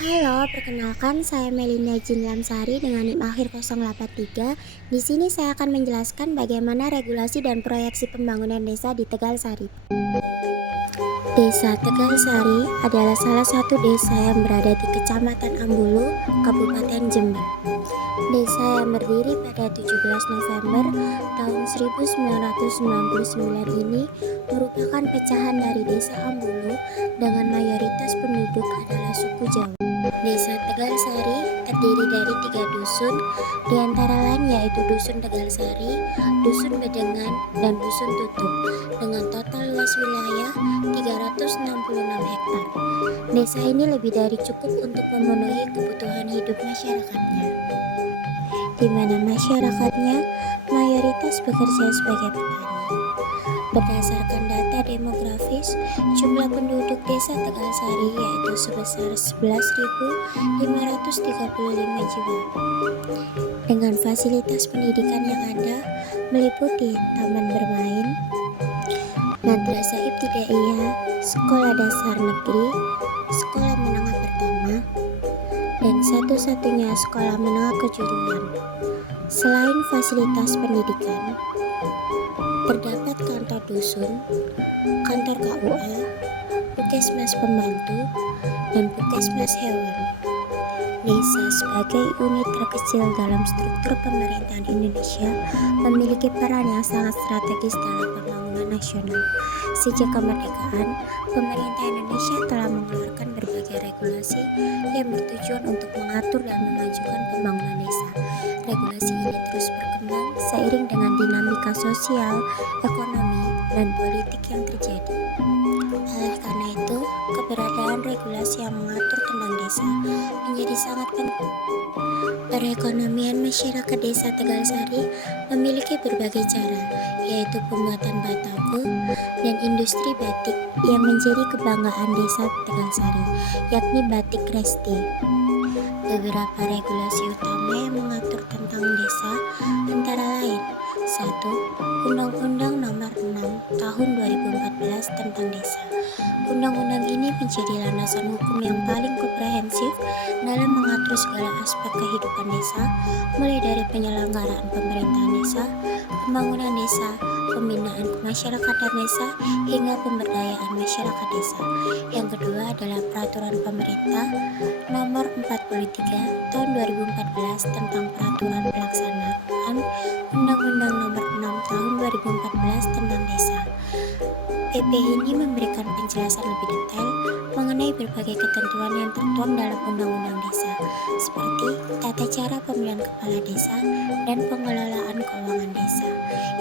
Halo, perkenalkan saya Melinda Jinlamsari dengan NIM akhir 083. Di sini saya akan menjelaskan bagaimana regulasi dan proyeksi pembangunan desa di Tegal Sari. Desa Tegal Sari adalah salah satu desa yang berada di Kecamatan Ambulu, Kabupaten Jember. Desa yang berdiri pada 17 November tahun 1999 ini merupakan pecahan dari Desa Ambulu dengan mayoritas penduduk adalah suku Jawa. Desa Tegal Sari terdiri dari 3 dusun, di antara lain yaitu Dusun Tegal Sari, Dusun Bedengan, dan Dusun Tutup, dengan total luas wilayah 366 hektar. Desa ini lebih dari cukup untuk memenuhi kebutuhan hidup masyarakatnya, di mana masyarakatnya mayoritas bekerja sebagai petani. Berdasarkan data demografis, jumlah penduduk desa Tegal Sari yaitu sebesar 11.535 jiwa. Dengan fasilitas pendidikan yang ada meliputi taman bermain, madrasah ibtidaiyah, sekolah dasar negeri, sekolah menengah pertama, dan satu-satunya sekolah menengah kejuruan. Selain fasilitas pendidikan, terdapat kantor dusun, kantor KUA, puskesmas pembantu, dan puskesmas hewan. Desa sebagai unit terkecil dalam struktur pemerintahan Indonesia memiliki peran yang sangat strategis dalam pembangunan nasional. Sejak kemerdekaan, pemerintah Indonesia telah mengeluarkan berbagai regulasi yang bertujuan untuk mengatur dan memajukan pembangunan desa. Regulasi ini terus berkembang seiring dengan dinamika sosial, ekonomi, dan politik yang terjadi. Oleh karena itu, keberadaan regulasi yang mengatur tentang desa menjadi sangat penting. Perekonomian masyarakat desa Tegal Sari memiliki berbagai cara, yaitu pembuatan batako dan industri batik yang menjadi kebanggaan desa Tegal Sari, yakni batik Resti. Beberapa regulasi utama yang mengatur tentang desa antara lain: 1. Undang-Undang Nomor 6 Tahun 2014 tentang Desa. Undang-undang ini menjadi landasan hukum yang paling komprehensif dalam mengatur segala aspek kehidupan desa, mulai dari penyelenggaraan pemerintahan desa, pembangunan desa, pembinaan kemasyarakatan desa, hingga pemberdayaan masyarakat desa. Yang kedua adalah Peraturan Pemerintah Nomor 43 Tahun 2014 tentang Peraturan Pelaksanaan Undang-Undang Nomor 6 Tahun 2014 tentang Desa. PP ini memberikan penjelasan lebih detail mengenai berbagai ketentuan yang tertuang dalam Undang-Undang Desa, seperti tata cara pemilihan kepala desa dan pengelolaan keuangan desa.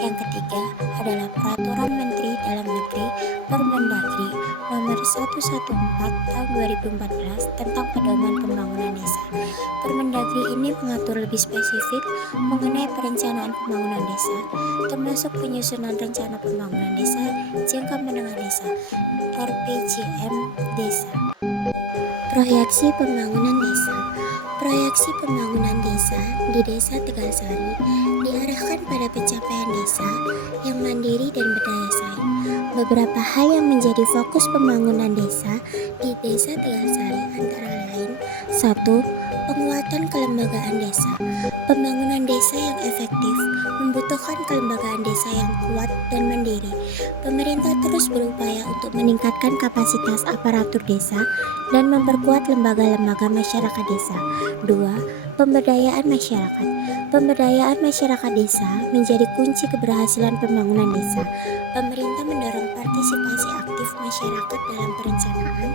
Yang ketiga adalah Peraturan Menteri Dalam Negeri Permendagri Nomor 114 Tahun 2014 tentang Pedoman Pembangunan Desa. Permendagri ini mengatur lebih spesifik mengenai perencanaan pembangunan desa, termasuk penyusunan rencana pembangunan desa jangka menengah desa (RPJM Desa). Proyeksi pembangunan desa. Proyeksi pembangunan desa di Desa Tegal Sari diarahkan pada pencapaian desa yang mandiri dan berdaya saing. Beberapa hal yang menjadi fokus pembangunan desa di Desa Tegal Sari antara lain: 1. Penguatan kelembagaan desa. Pembangunan desa yang efektif membutuhkan kelembagaan desa yang kuat dan mandiri. Pemerintah terus berupaya untuk meningkatkan kapasitas aparatur desa dan memperkuat lembaga-lembaga masyarakat desa. 2. Pemberdayaan masyarakat. Pemberdayaan masyarakat desa menjadi kunci keberhasilan pembangunan desa. Pemerintah mendorong partisipasi aktif masyarakat dalam perencanaan,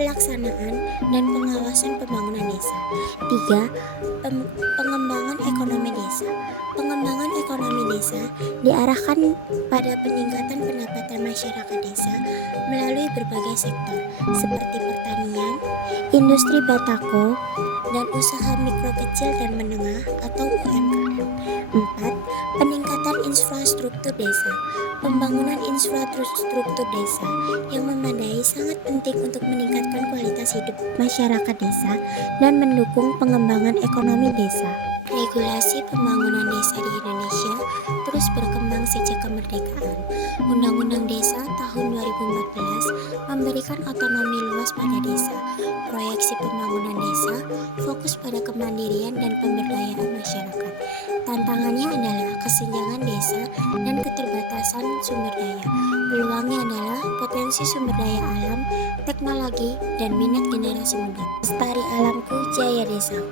pelaksanaan, dan pengawasan pembangunan desa. 3. Pengembangan ekonomi desa. Pengembangan ekonomi desa diarahkan pada peningkatan pendapatan masyarakat desa melalui berbagai sektor seperti pertanian, industri batako, dan usaha mikro kecil dan menengah atau UMKM. 4. Peningkatan infrastruktur desa. Pembangunan infrastruktur desa yang memadai sangat penting untuk meningkatkan kualitas hidup masyarakat desa dan mendukung pengembangan ekonomi desa. Regulasi pembangunan desa di Indonesia terus berkembang sejak kemerdekaan. Undang-Undang Desa tahun 2014 memberikan otonomi luas pada desa. Proyeksi pembangunan desa fokus pada kemandirian dan pemberdayaan masyarakat. Tantangannya adalah kesenjangan desa dan keterbatasan sumber daya. Peluangnya adalah potensi sumber daya alam, teknologi, dan minat generasi muda. Lestari alamku, jaya desaku.